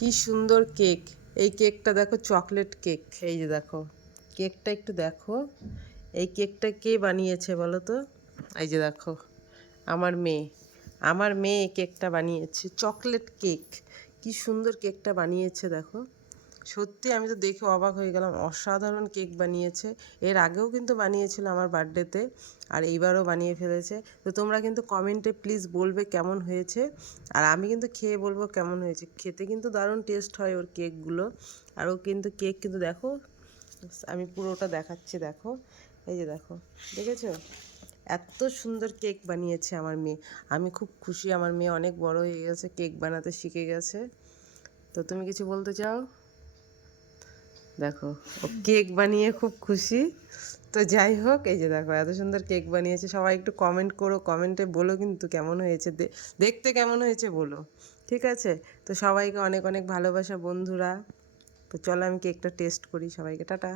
কি সুন্দর কেক। এই কেকটা দেখো, চকলেট কেক। এই যে দেখো কেকটা, একটু দেখো এই কেকটা কে বানিয়েছে বলো তো। এই যে দেখো আমার মেয়ে এই কেকটা বানিয়েছে, চকলেট কেক। কি সুন্দর কেকটা বানিয়েছে দেখো। সত্যি আমি তো দেখে অবাক হয়ে গেলাম, অসাধারণ কেক বানিয়েছে। এর আগেও কিন্তু বানিয়েছিল আমার বার্থডেতে, আর এইবারও বানিয়ে ফেলেছে। তো তোমরা কিন্তু কমেন্টে প্লিজ বলবে কেমন হয়েছে, আর আমি কিন্তু খেয়ে বলবো কেমন হয়েছে। খেতে কিন্তু দারুণ টেস্ট হয় ওর কেকগুলো। আর ও কিন্তু কেক কিন্তু দেখো, আমি পুরোটা দেখাচ্ছি দেখো। এই যে দেখো, দেখেছো? এত সুন্দর কেক বানিয়েছে আমার মেয়ে। আমি খুব খুশি, আমার মেয়ে অনেক বড় হয়ে গেছে, কেক বানাতে শিখে গেছে। তো তুমি কিছু বলতে চাও? দেখো, ও কেক বানিয়ে খুব খুশি। তো যাই হোক, এই যে দেখো এত সুন্দর কেক বানিয়েছে। সবাই একটু কমেন্ট করো, কমেন্টে বলো কিন্তু কেমন হয়েছে, দেখতে কেমন হয়েছে বলো। ঠিক আছে? তো সবাইকে অনেক অনেক ভালোবাসা বন্ধুরা। তো চলো আমি কেকটা টেস্ট করি। সবাইকে টাটা।